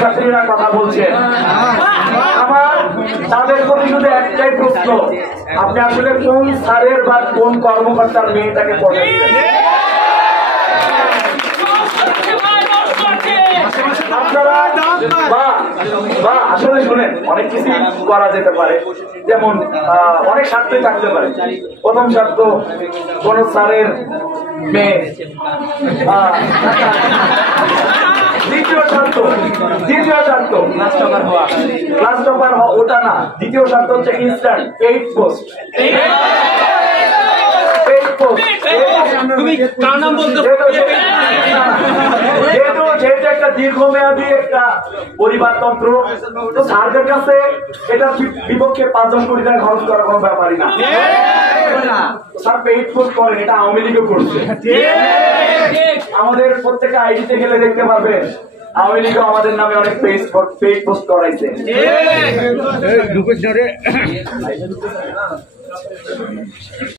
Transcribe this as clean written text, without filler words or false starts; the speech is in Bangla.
শিক্ষার্থীরা কথা বলছেন, আমার তাদের প্রতি শুধু একটাই প্রশ্ন, আপনি আসলে কোন স্যারের বা কোন কর্মকর্তার মেয়েটাকে পড়েন? আপনারা বা আসলে শুনেন, অনেক কিছু করা যেতে পারে, যেমন অনেক স্বার্থই থাকতে পারে। প্রথম স্বার্থ, কোন স্যারের মেয়ে। দ্বিতীয় স্বার্থ ক্লাস টপার হওয়া, ওটা না। দ্বিতীয় স্বার্থ হচ্ছে ইনস্ট্যান্ট পেইড পোস্ট। যেহেতু একটা দীর্ঘমেয়াদী একটা পরিবারতন্ত্র, তো স্যারদের কাছে এটার বিপক্ষে 5-10 কোটি টাকা খরচ করার কোনো ব্যাপারই না। স্যার পেইড পোস্ট করেন, এটা আওয়ামী লীগও করছে। আমাদের প্রত্যেকটা আইডিতে গেলে দেখতে পারবেন আওয়ামী লীগও আমাদের নামে অনেক পেইড পোস্ট করাইছে।